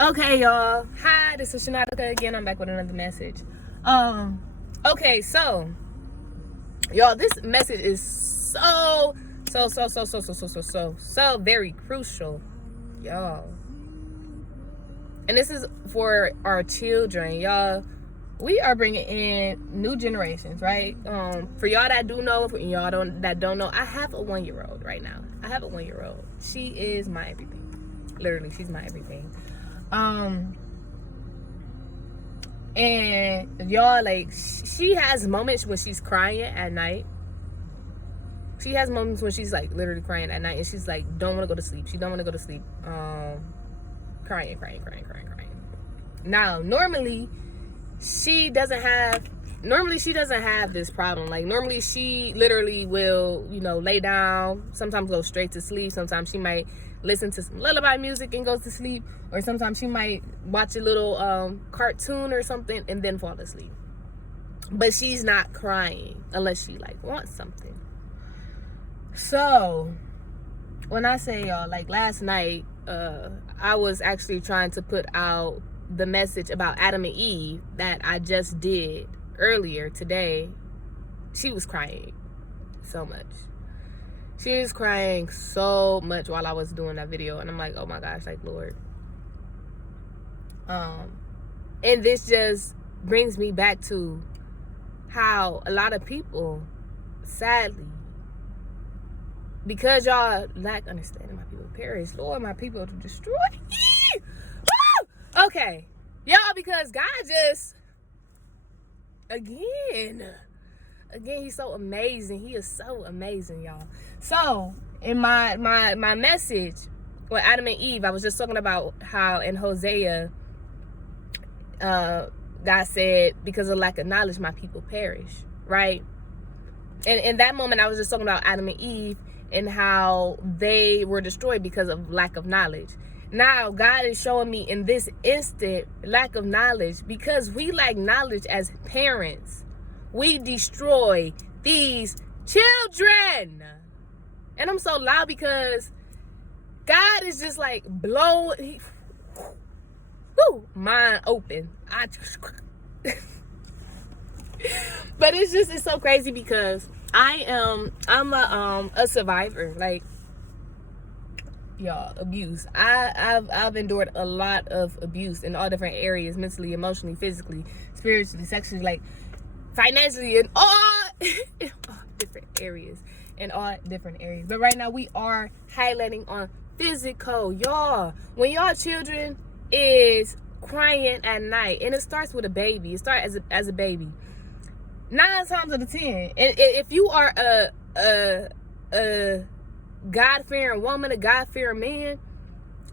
Okay, y'all. Hi, this is Shanata again. I'm back with another message. Okay, so y'all, this message is so very crucial, y'all. And this is for our children, y'all. We are bringing in new generations, right? For y'all that do know, for y'all that don't know, I have a 1-year-old right now. I have a 1-year-old. She is my everything. Literally, she's my everything. And y'all, like, she has moments when she's crying at night. She has moments when she's like literally crying at night, and she's like, don't want to go to sleep. She don't want to go to sleep. Crying. Now, normally she doesn't have this problem. Like, normally she literally will, lay down, sometimes go straight to sleep. Sometimes she might listen to some lullaby music and goes to sleep, or sometimes she might watch a little cartoon or something and then fall asleep. But she's not crying unless she like wants something. So when I say, y'all, like, last night I was actually trying to put out the message about Adam and Eve that I just did earlier today. She was crying so much. She was crying so much while I was doing that video. And I'm like, oh my gosh, like, Lord. And this just brings me back to how a lot of people, sadly, because y'all lack understanding, my people perish. Lord, my people to destroy. Woo! Okay. Y'all, because God just, again, he's so amazing. He is so amazing, y'all. So in my message with Adam and Eve, I was just talking about how in Hosea, God said, because of lack of knowledge, my people perish, right? And in that moment, I was just talking about Adam and Eve and how they were destroyed because of lack of knowledge. Now, God is showing me in this instant lack of knowledge, because we lack knowledge as parents. We destroy these children. And I'm so loud because God is just like blowing, mind open. But it's so crazy because I'm a survivor. Like, y'all, abuse. I've endured a lot of abuse in all different areas, mentally, emotionally, physically, spiritually, sexually, like financially, in all different areas. But right now we are highlighting on physical, y'all. When y'all children is crying at night, and it starts with a baby. It starts as a baby. 9 times out of 10, and if you are a God-fearing woman, a God-fearing man,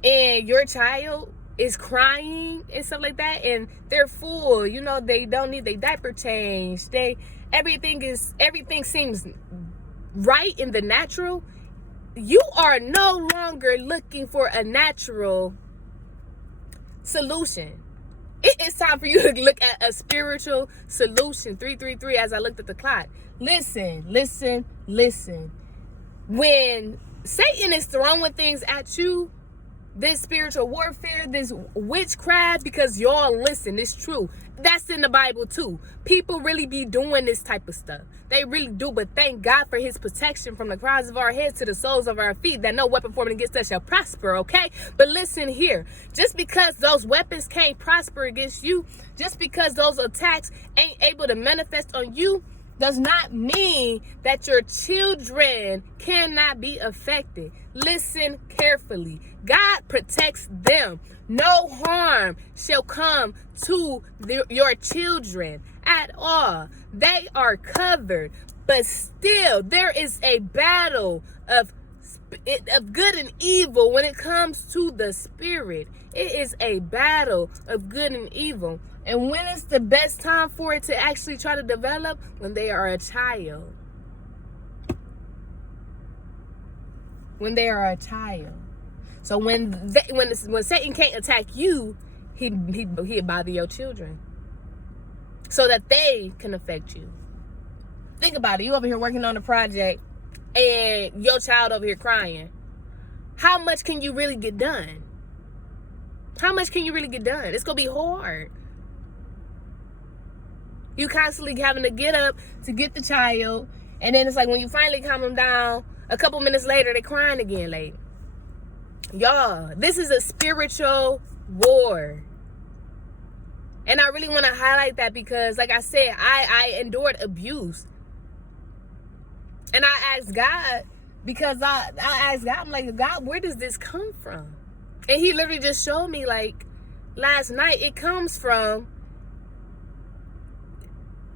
and your child is crying and stuff like that, and they're full, they don't need their diaper changed, everything seems right in the natural, you are no longer looking for a natural solution. It is time for you to look at a spiritual solution. 333 as I looked at the clock. Listen. When Satan is throwing things at you, this spiritual warfare, this witchcraft, because y'all, listen, it's true. That's in the Bible too. People really be doing this type of stuff. They really do, but thank God for his protection from the crowns of our heads to the soles of our feet, that no weapon formed against us shall prosper, okay? But listen here, just because those weapons can't prosper against you, just because those attacks ain't able to manifest on you, does not mean that your children cannot be affected. Listen carefully. God protects them. No harm shall come to your children at all. They are covered. But still, there is a battle of good and evil when it comes to the spirit. It is a battle of good and evil. And when is the best time for it to actually try to develop? When they are a child. When they are a child. So when Satan can't attack you, he'll bother your children, so that they can affect you. Think about it. You over here working on a project, and your child over here crying. How much can you really get done? How much can you really get done? It's going to be hard. You constantly having to get up to get the child. And then it's like when you finally calm them down, a couple minutes later, they're crying again. Like, y'all, this is a spiritual war. And I really want to highlight that because, like I said, I endured abuse. And I asked God, because I asked God, I'm like, God, where does this come from? And he literally just showed me, like, last night, it comes from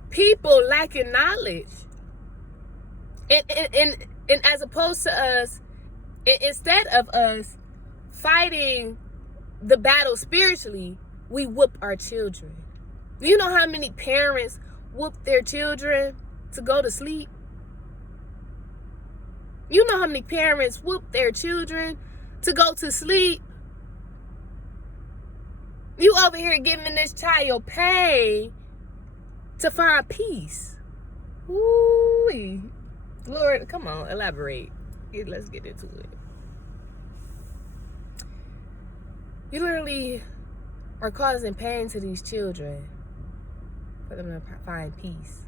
people lacking knowledge. And as opposed to us, instead of us fighting the battle spiritually, we whoop our children. You know how many parents whoop their children to go to sleep? You know how many parents whoop their children to go to sleep? You over here giving this child pain to find peace. Ooh, Lord, come on, elaborate. Let's get into it. You literally are causing pain to these children for them to find peace.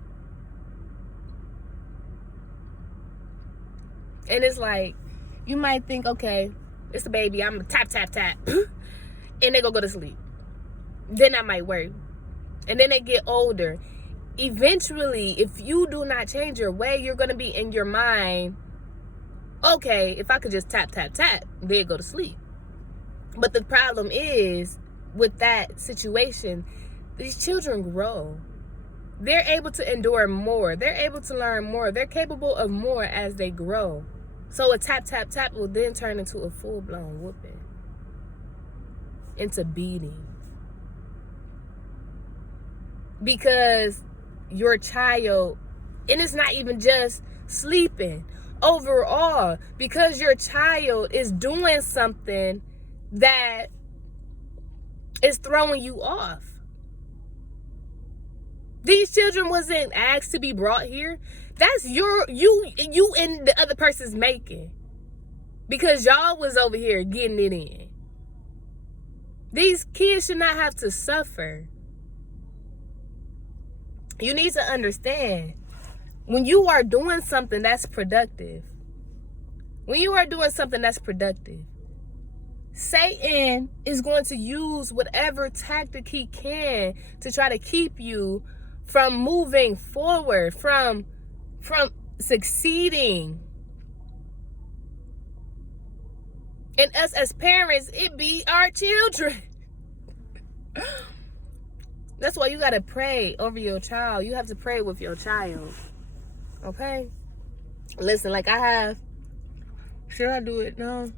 And it's like, you might think, okay, it's a baby, I'm gonna tap, tap, tap, and they go to sleep. Then that might work. And then they get older. Eventually, if you do not change your way, you're gonna be in your mind, okay, if I could just tap, tap, tap, they'd go to sleep. But the problem is, with that situation, these children grow. They're able to endure more. They're able to learn more. They're capable of more as they grow. So a tap, tap, tap will then turn into a full-blown whooping. Into beating. Because your child, and it's not even just sleeping. Overall, because your child is doing something that is throwing you off. These children wasn't asked to be brought here. That's you and the other person's making. Because y'all was over here getting it in. These kids should not have to suffer. You need to understand, when you are doing something that's productive, Satan is going to use whatever tactic he can to try to keep you from moving forward, from succeeding. And us as parents, it be our children. That's why you got to pray over your child. You have to pray with your child. Okay? Listen, like I have... Should I do it? No.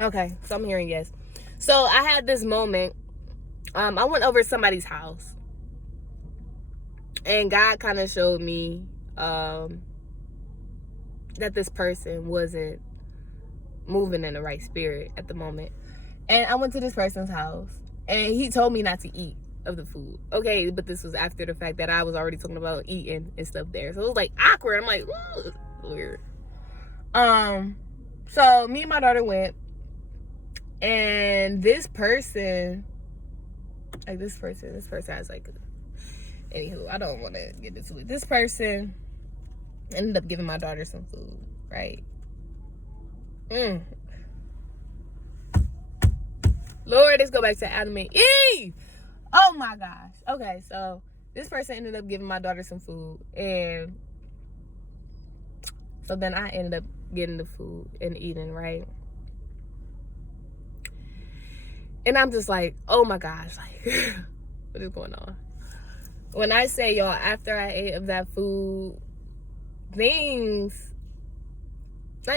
Okay, so I'm hearing yes. So I had this moment. I went over to somebody's house. And God kind of showed me that this person wasn't moving in the right spirit at the moment. And I went to this person's house. And he told me not to eat of the food. Okay, but this was after the fact that I was already talking about eating and stuff there. So it was like awkward. I'm like, ooh, weird. So me and my daughter went. And this person has like, anywho, I don't want to get into it. This person ended up giving my daughter some food, right? Lord, let's go back to Adam and Eve. Oh my gosh. Okay, so this person ended up giving my daughter some food. And so then I ended up getting the food and eating, right? And I'm just like, oh my gosh, like, what is going on? When I say, y'all, after I ate of that food, not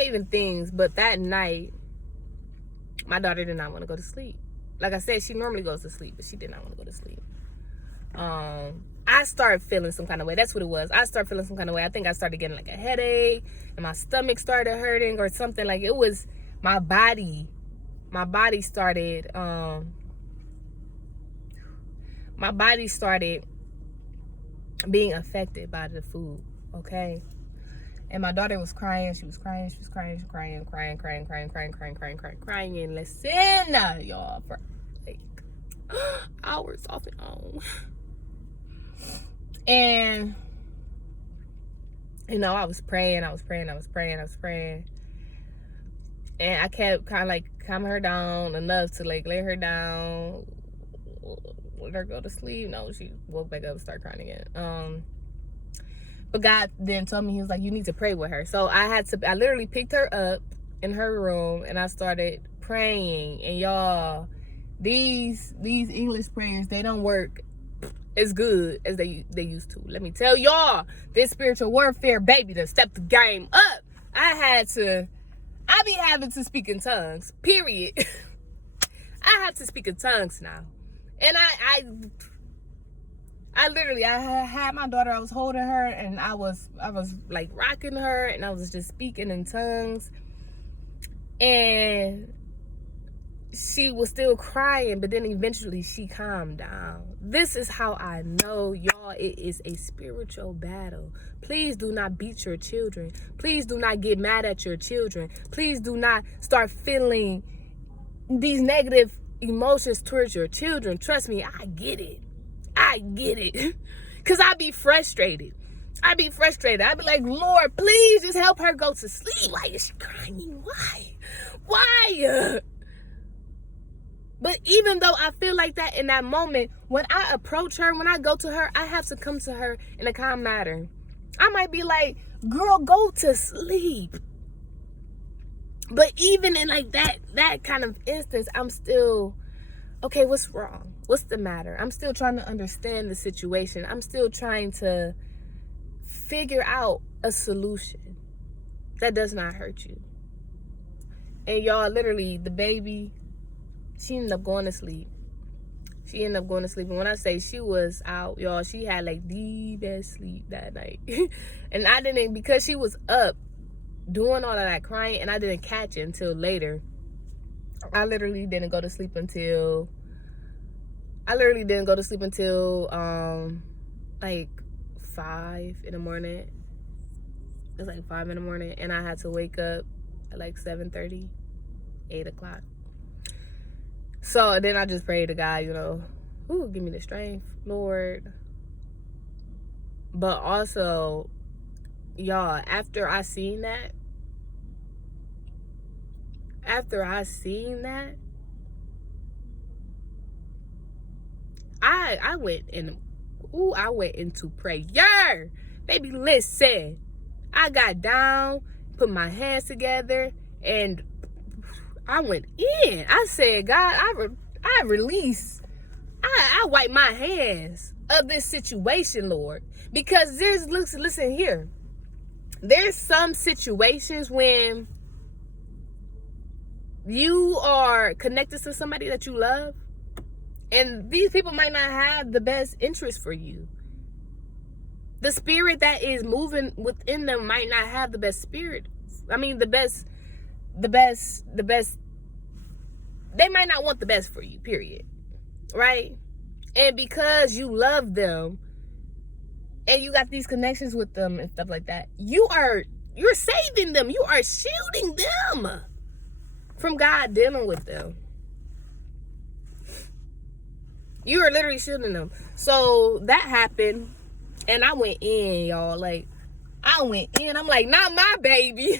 even things, but that night, my daughter did not want to go to sleep. Like I said, she normally goes to sleep, but she did not want to go to sleep. I started feeling some kind of way. That's what it was. I started feeling some kind of way. I think I started getting like a headache, and my stomach started hurting or something. Like it was my body. My body started being affected by the food. Okay. And my daughter was crying. She was crying. And listen, y'all, for like hours off and on. And, you know, I was praying. And I kept kind of like calming her down enough to like lay her down, let her go to sleep. No, she woke back up and started crying again. But God then told me, he was like, you need to pray with her. So I literally picked her up in her room and I started praying. And y'all, these English prayers, they don't work as good as they used to. Let me tell y'all, this spiritual warfare, baby, to step the game up. I be having to speak in tongues, period. I have to speak in tongues now. And I literally had my daughter, I was holding her, and I was like rocking her, and I was just speaking in tongues. And she was still crying, but then eventually she calmed down. This is how I know, y'all, it is a spiritual battle. Please do not beat your children. Please do not get mad at your children. Please do not start feeling these negative emotions towards your children. Trust me, I get it. Because I be frustrated. I be like, Lord, please just help her go to sleep. Why is she crying? Why? But even though I feel like that in that moment, when I approach her, when I go to her, I have to come to her in a calm manner. I might be like, girl, go to sleep. But even in like that kind of instance, I'm still, okay, what's wrong? What's the matter? I'm still trying to understand the situation. I'm still trying to figure out a solution that does not hurt you. And y'all, literally, the baby, she ended up going to sleep. And when I say she was out, y'all, she had like the best sleep that night. And I didn't, because she was up doing all of that crying, and I didn't catch it until later. I literally didn't go to sleep until like 5 in the morning. It was like 5 in the morning, and I had to wake up at like 7:30, 8 o'clock. So then I just prayed to God, you know, ooh, give me the strength, Lord. But also, y'all, after I seen that, I went into prayer. Baby, listen. I got down, put my hands together, and I went in. I said, God, I release. I wipe my hands of this situation, Lord. Because listen here. There's some situations when you are connected to somebody that you love, and these people might not have the best interest for you. The spirit that is moving within them might not have the best spirit. I mean, the best. They might not want the best for you, period. Right? And because you love them and you got these connections with them and stuff like that, you're saving them. You are shielding them from God dealing with them. You are literally shielding them. So that happened, and I went in, y'all. Like, I went in. I'm like, not my baby.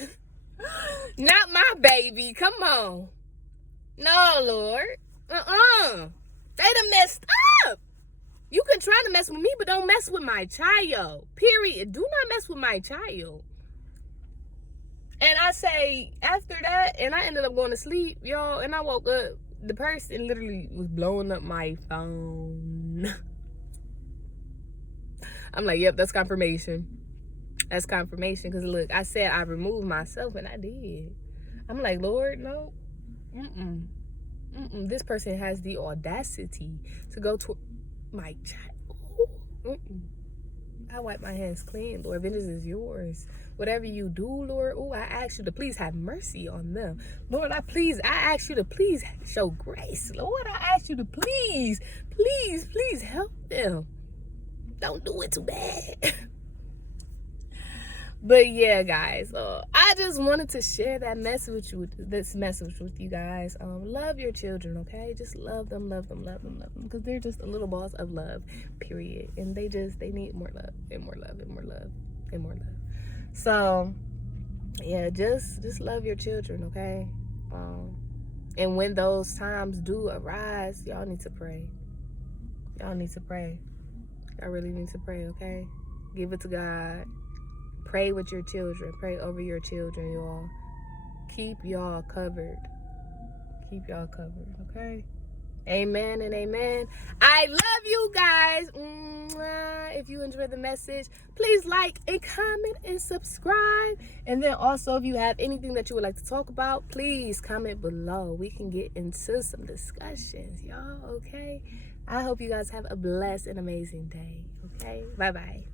Not my baby. Come on. No, Lord. They done messed up. You can try to mess with me, but don't mess with my child. Period. Do not mess with my child. And I say, after that, and I ended up going to sleep, y'all, and I woke up, the person literally was blowing up my phone. I'm like, yep, that's confirmation. That's confirmation. Because look, I said I removed myself, and I did. I'm like, Lord, no. This person has the audacity to go to my child. I wipe my hands clean, Lord. Vengeance is yours. Whatever you do, Lord, I ask you to please have mercy on them. Lord, I ask you to please show grace. Lord, I ask you to please help them. Don't do it too bad. But yeah, guys, I just wanted to share that message with you guys. Love your children, okay? Just love them, love them, love them, love them, because they're just a little balls of love, period. And they need more love and more love and more love and more love. So yeah, just love your children, okay? And when those times do arise, y'all need to pray. Y'all need to pray. Y'all really need to pray, okay? Give it to God. Pray with your children. Pray over your children, y'all. Keep y'all covered. Keep y'all covered, okay? Amen and amen. I love you guys. If you enjoyed the message, please like and comment and subscribe. And then also, if you have anything that you would like to talk about, please comment below. We can get into some discussions, y'all, okay? I hope you guys have a blessed and amazing day, okay? Bye-bye.